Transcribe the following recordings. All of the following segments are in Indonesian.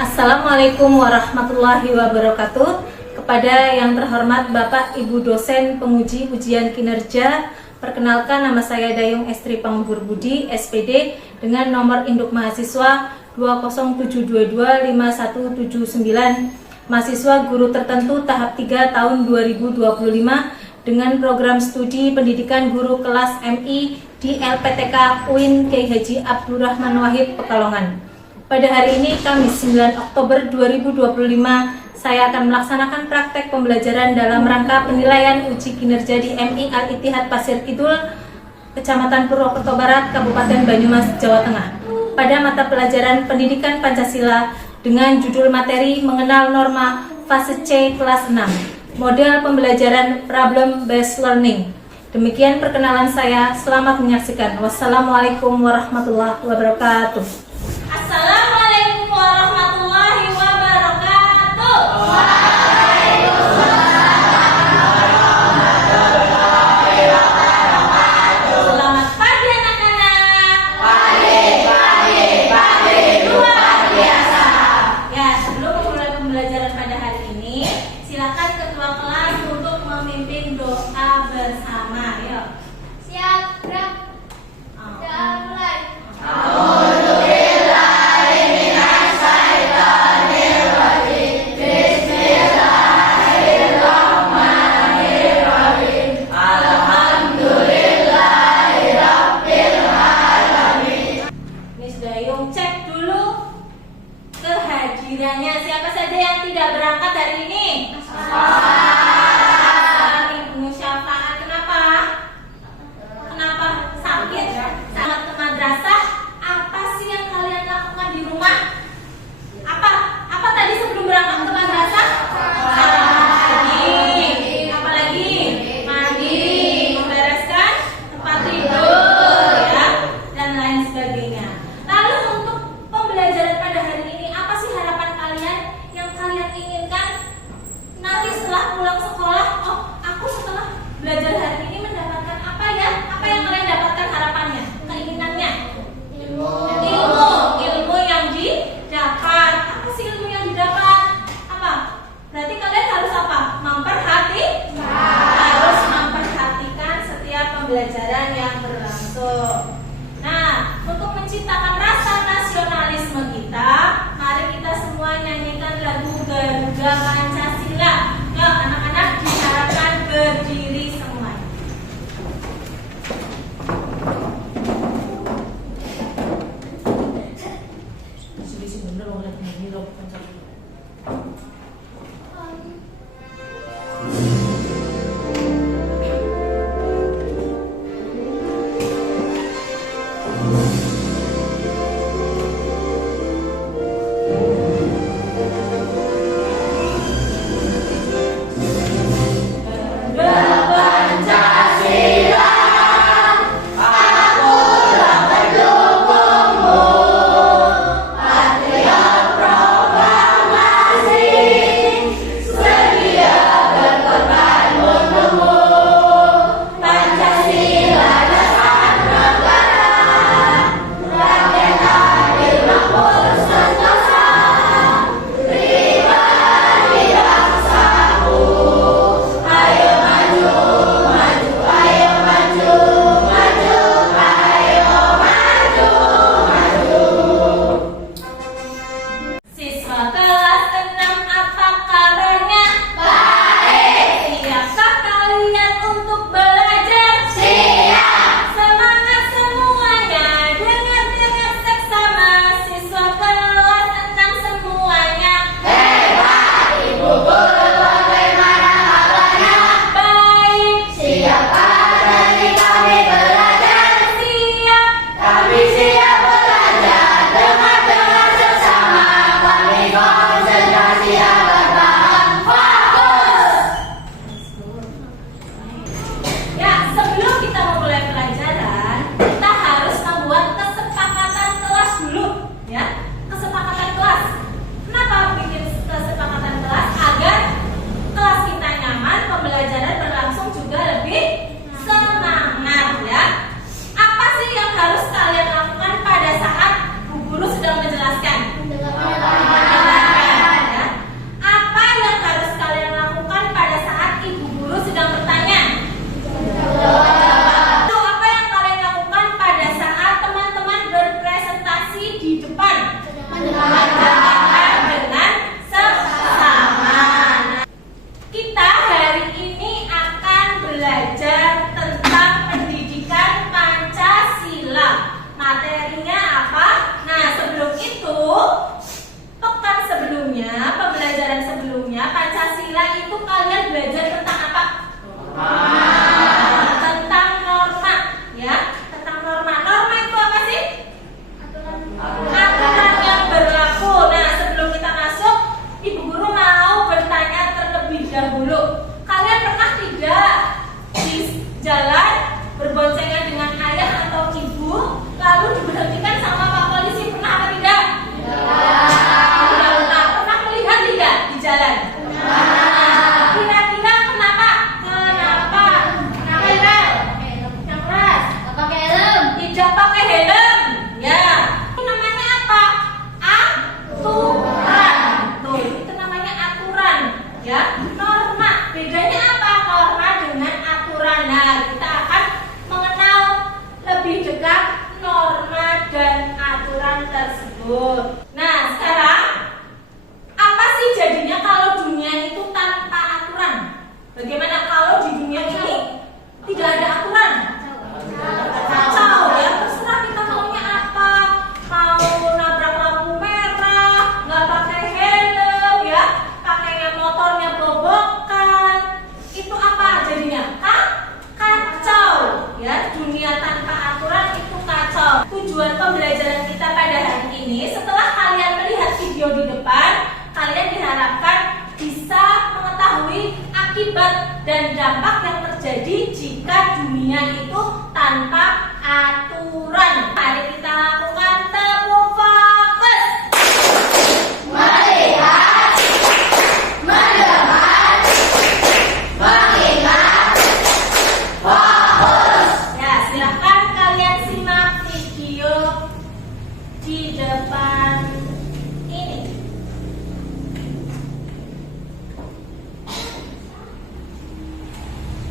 Assalamualaikum warahmatullahi wabarakatuh. Kepada yang terhormat Bapak Ibu dosen penguji ujian kinerja, perkenalkan nama saya Dayung Estri Panggur Budi, SPD, dengan nomor induk mahasiswa 207225179, mahasiswa guru tertentu tahap 3 tahun 2025 dengan program studi pendidikan guru kelas MI di LPTK UIN Kiai Haji Abdurrahman Wahid Pekalongan. Pada hari ini, Kamis 9 Oktober 2025, saya akan melaksanakan praktek pembelajaran dalam rangka penilaian uji kinerja di MI Al-Ittihad Pasir Kidul, Kecamatan Purwokerto Barat, Kabupaten Banyumas, Jawa Tengah, pada mata pelajaran Pendidikan Pancasila dengan judul materi Mengenal Norma Fase C kelas 6, model pembelajaran Problem Based Learning. Demikian perkenalan saya, selamat menyaksikan. Wassalamualaikum warahmatullahi wabarakatuh. Assalamualaikum warahmatullahi wabarakatuh. Selamat pagi anak-anak. Pagi luar biasa. Ya, sebelum memulai pembelajaran pada hari ini, silakan ketua kelas untuk memimpin doa bersama. Yuk. Siap, Bro. Udah mulai. Miss Dayung cek dulu kehadirannya siapa saja yang tidak berangkat hari ini. Ibu Syafaat, kenapa? Kenapa sakit? Selamat ke madrasah. Apa sih yang kalian lakukan di rumah? Apa tadi sebelum berangkat ke madrasah? Mandi. Apa lagi? Mandi, membereskan tempat tidur, ya, dan lain sebagainya. Lalu untuk pembelajaran pada hari ini, apa sih harapan kalian yang kalian inginkan nanti setelah pulang sekolah? Oh, aku setelah belajar hari ini mendapatkan apa ya? Apa yang kalian dapatkan harapannya, keinginannya? Ilmu yang didapat. Apa sih ilmu yang didapat? Apa? Berarti kalian harus apa? Harus memperhatikan setiap pembelajaran yang berlangsung. Nah, untuk menciptakan rasa nasionalisme kita, mari kita semua nyanyikan lagu Garuda Pancasila. Yuk, anak-anak diharapkan berdiri semuanya. luhur. Nah, sekarang apa sih jadinya kalau dunia itu tanpa aturan? Bagaimana kalau di dunia ini tidak ada aturan? Kacau ya, terserah kita maunya apa. Mau nabrak lampu merah, nggak pakai helm ya, pakainya motornya blobokan. Itu apa jadinya? Kacau ya, dunia tanpa aturan itu kacau. Tujuan pembelajaran kita pada hari ini, setelah kalian melihat video di depan, kalian diharapkan bisa mengetahui akibat dan dampak yang terjadi jika dunia itu tanpa aturan. Mari kita lakukan tepuk fokus. Melihat, mendengar, mengingat, fokus. Ya, silahkan kalian simak video di depan ini.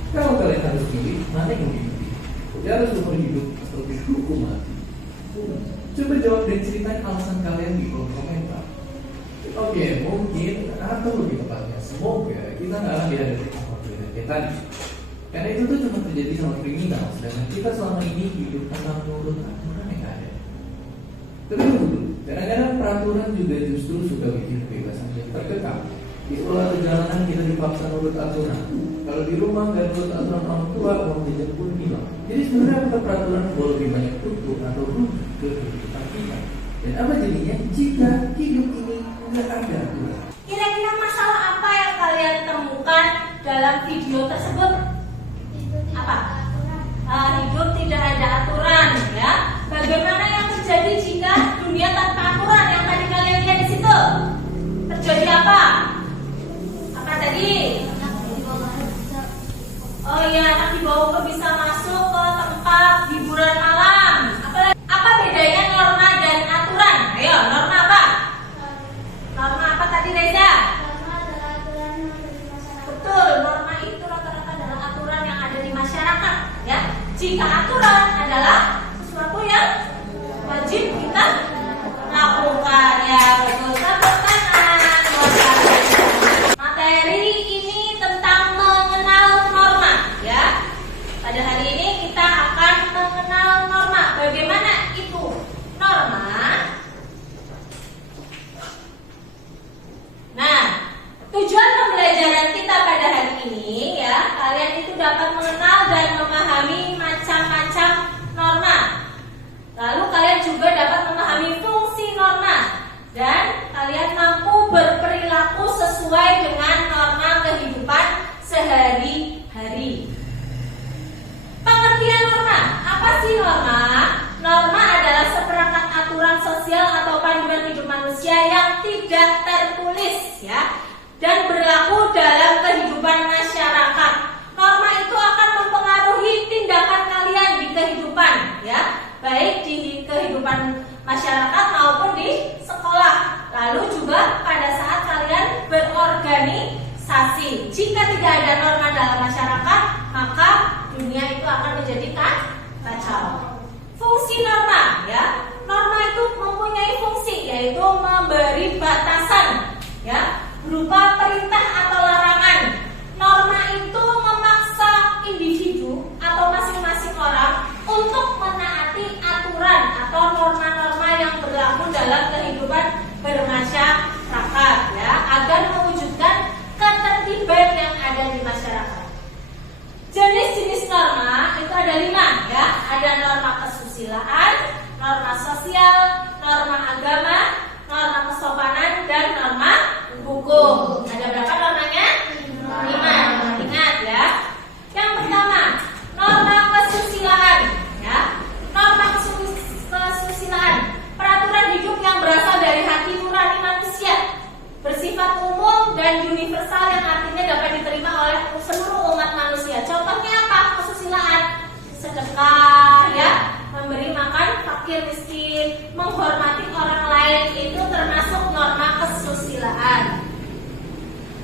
Kalau kalian harus pilih, mana yang lebih pilih? Udara seumur hidup atau dihukum mati? Coba jawab dan ceritain alasan kalian di kolom komentar. Oke, mungkin atau lebih tepatnya semoga kita nggak akan dihadapi konflik kayak tadi. Karena itu tuh cuma terjadi sama kriminal, sedangkan kita selama ini hidup tanpa menurut aturan yang ada. Tapi dulu, kadang-kadang peraturan juga justru suka bikin kebebasan kita terkekang. Di sekolah perjalanan kita dipaksa nurut aturan. Kalau di rumah nggak nurut aturan orang tua, uang jajan pun hilang. Jadi sebenarnya apakah peraturan boleh lebih banyak tutup atau rugi ke kehidupan kita? Dan apa jadinya jika hidup ini nggak ada aturan? Kira-kira masalah apa yang kalian temukan dalam video tersebut? Apa? Hidup tidak ada aturan ya. Bagaimana yang terjadi jika dunia tanpa aturan yang tadi kalian lihat di situ? Terjadi apa? Apa tadi? Oh iya, anak di bawah bisa masuk ke tempat hiburan malam. Apa bedanya norma dan aturan? Ayo, norma apa? Norma apa tadi, Reza? Norma adalah aturan yang ada di masyarakat. Betul, norma itu rata-rata adalah aturan yang ada di masyarakat ya. Jika aturan adalah sesuatu yang wajib kita lakukan ya, betul. Tepuk tangan buat kalian. Materi ini tentang mengenal norma ya. Pada hari ini kita akan mengenal norma. Bagaimana itu norma? Nah, tujuan pembelajaran kita pada hari ini ya, kalian itu dapat mengenal dan memahami macam-macam norma. Lalu kalian juga dapat memahami fungsi norma dan kalian mampu berperilaku sesuai dengan norma kehidupan sehari-hari. Pengertian norma, apa sih norma? Norma adalah seperangkat aturan sosial atau panduan hidup manusia yang tidak tertulis ya dan berlaku dalam kehidupan masyarakat. Norma itu akan mempengaruhi tindakan kalian di kehidupan ya, baik di kehidupan masyarakat maupun di sekolah. Lalu juga pada saat kalian berorganisasi. Jika tidak ada norma dalam masyarakat, maka dunia itu akan menjadi kacau. Fungsi norma ya. Norma itu mempunyai fungsi yaitu memberi batasan ya, berupa perintah atau larangan. Norma itu memaksa individu atau masing-masing orang untuk menaati aturan atau norma-norma yang berlaku dalam kehidupan bermasyarakat ya, agar mewujudkan ketertiban yang ada di masyarakat. Jenis-jenis norma itu ada 5 ya. Ada norma kesusilaan, norma sosial, norma agama, norma kesopanan, dan norma hukum. Ada berapa normanya? 5. Ingat ya. Yang pertama, norma kesusilaan ya. Norma kesusilaan, peraturan hidup yang berasal dari hati nurani manusia, bersifat umum dan universal yang artinya dapat diterima oleh seluruh umat manusia. Contohnya apa? Kesusilaan, sedekah ya, memberi makan fakir miskin, menghormati orang lain, itu termasuk norma kesusilaan.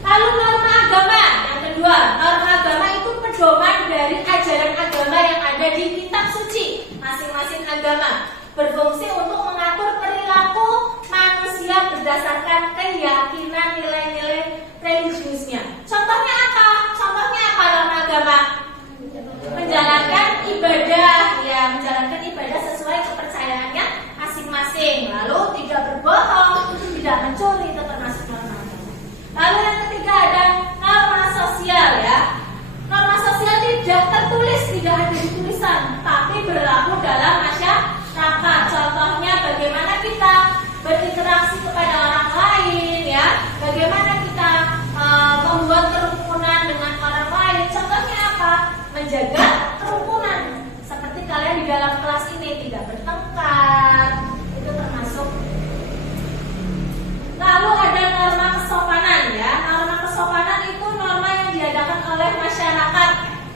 Lalu norma agama, yang kedua, norma agama itu pedoman dari ajaran agama yang ada di kitab suci masing-masing agama, berfungsi untuk mengatur perilaku, berdasarkan keyakinan nilai-nilai religiusnya. Contohnya apa? Contohnya apa dalam agama? Menjalankan ibadah, ya, menjalankan ibadah sesuai kepercayaannya masing-masing. Lalu tidak berbohong, tidak mencuri, itu termasuk norma agama. Lalu yang ketiga ada norma sosial, ya. Norma sosial tidak tertulis, tidak ada di tulisan, tapi berlaku dalam masyarakat. Contohnya bagaimana kita berinteraksi kepada orang lain, ya. Bagaimana kita membuat kerukunan dengan orang lain. Contohnya apa? Menjaga kerukunan. Seperti kalian di dalam kelas ini tidak bertengkar, itu termasuk. Lalu ada norma kesopanan, ya. Norma kesopanan itu norma yang diadakan oleh masyarakat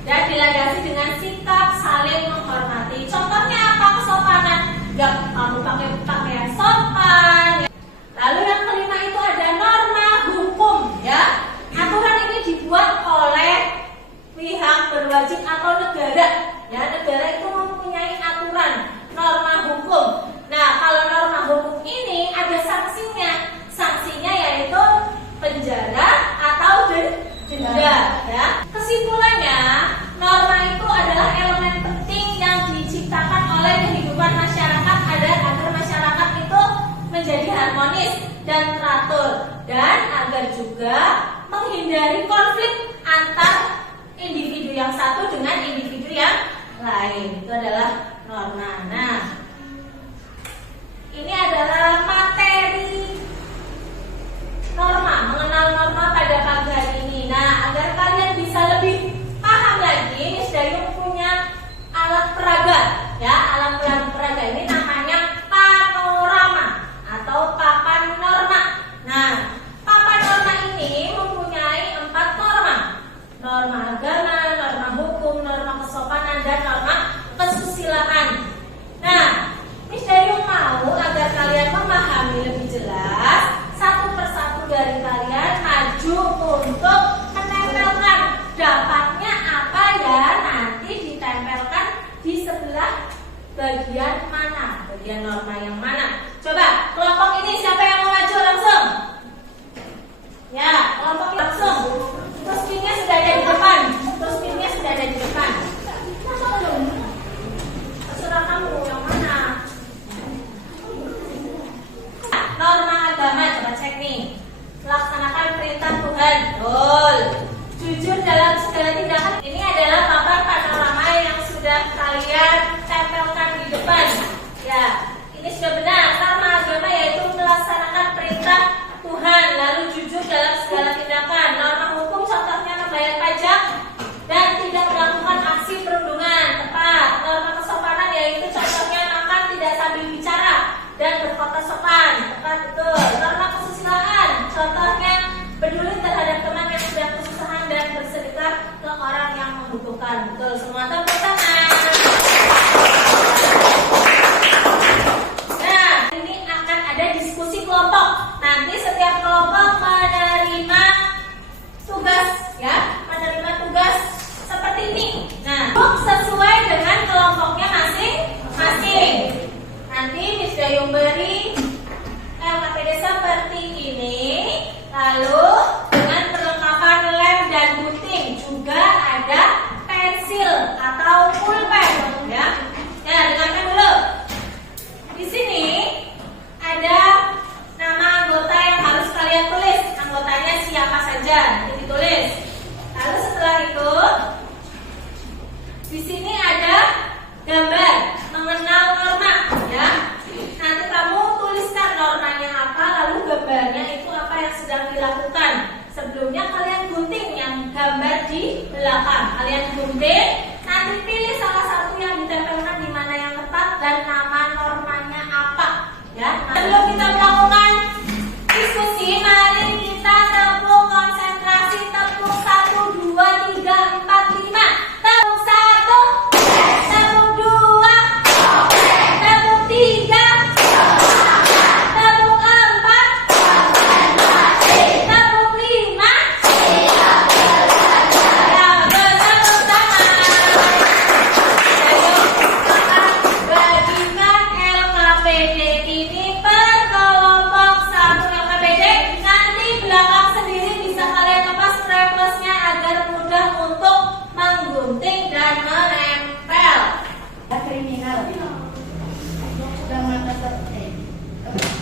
dan dilandasi dengan sikap saling menghormati. Contohnya apa kesopanan? Gak kamu pakai pakaian sopan, ya. Lalu yang kelima itu ada norma hukum, ya. Aturan ini dibuat oleh pihak berwajib atau negara, ya. Negara itu mempunyai aturan norma hukum. Nah, kalau norma hukum ini ada sanksinya. Sanksinya yaitu penjara atau denda, ya. Kesimpulannya, norma itu adalah elemen penting yang diciptakan oleh kehidupan masyarakat agar masyarakat itu menjadi harmonis dan teratur, dan agar juga menghindari konflik antar individu yang satu dengan individu yang lain. Itu adalah norma. Nah, ini adalah materi norma, mengenal norma pada pagi hari ini. Nah, agar kalian bisa lebih paham lagi, Miss Dayung punya alat peraga, ya. Alat peraga ini namanya panorama atau papan norma. Nah, papan norma ini mempunyai 4 norma. Norma agama, norma hukum, norma kesopanan, dan norma kesusilaan. Nah, Miss Dayung mau agar kalian memahami lebih jelas, satu persatu dari kalian maju untuk menempelkan dapatnya apa, ya, nanti ditempelkan di sebelah bagian mana, bagian norma yang mana. Coba kelompok ini siapa yang mau maju langsung? Ya, kelompok langsung. Terus pinnya sudah ada di depan. Terserah kamu yang mana. Norma agama, coba cek nih. Laksanakan perintah Tuhan. Betul. Jujur dalam segala tindakan. Ini adalah papan panorama yang sudah kalian tempelkan di depan. Ya, ini sudah benar. Norma agama yaitu melaksanakan perintah Tuhan, lalu jujur dalam segala tindakan. Norma hukum contohnya membayar pajak dan tidak melakukan aksi perundungan, tepat. Norma kesopanan yaitu contohnya makan tidak sambil bicara dan berkata sopan, tepat, betul. Norma kesusilaan contohnya peduli terhadap teman yang sedang kesusahan dan bersedekah ke orang yang membutuhkan, betul. Semua tepuk tangan. Nah, ini akan ada diskusi kelompok. Nanti setiap kelompok menerima tugas, ya, menerima tugas seperti ini. Nah, sesuai dengan kelompoknya masing-masing. Nanti Miss Dayung beri LKPD seperti ini, lalu dengan perlengkapan lem dan gunting, juga ada pensil atau pulpen, ya. Ya, dengarkan dulu. Di sini ada nama anggota yang harus kalian tulis. Anggotanya siapa saja, nanti ditulis. Lalu setelah itu, di sini ada gambar mengenal norma, ya. Nanti kamu tuliskan normanya apa, lalu gambarnya itu apa yang sedang dilakukan. Sebelumnya kalian gunting yang gambar di belakang. Kalian gunting, nanti pilih salah satu yang ditempelkan di mana yang tepat dan nama normanya apa, ya. Sebelum kita melakukan diskusi, mari kita tepuk konsentrasi, tepuk 1, 2, 3, 4, 5. Tepuk 1, tepuk 2, tepuk 3, tepuk 4, tepuk 5. Ya, bertepuk tangan.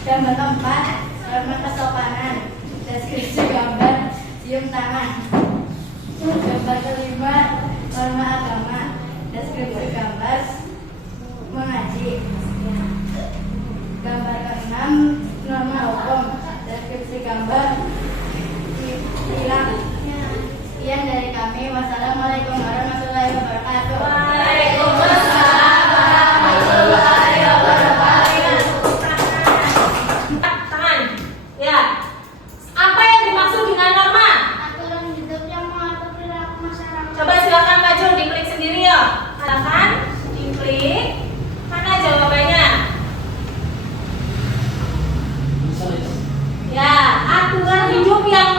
Gambar keempat, norma kesopanan. Deskripsi gambar, cium tangan. Gambar kelima, norma agama. Deskripsi gambar, mengaji. Gambar keenam, norma hukum. Deskripsi gambar, hilang. Sekian dari kami. Wassalamualaikum warahmatullahi wabarakatuh. Waalaikumsalam warahmatullahi wabarakatuh. Tangan. Ya. Apa yang dimaksud dengan norma? Aturan hidup yang mengatur perilaku masyarakat. Coba silakan maju diklik sendiri ya. Silakan diklik. Mana jawabannya? Ya, aturan hidup yang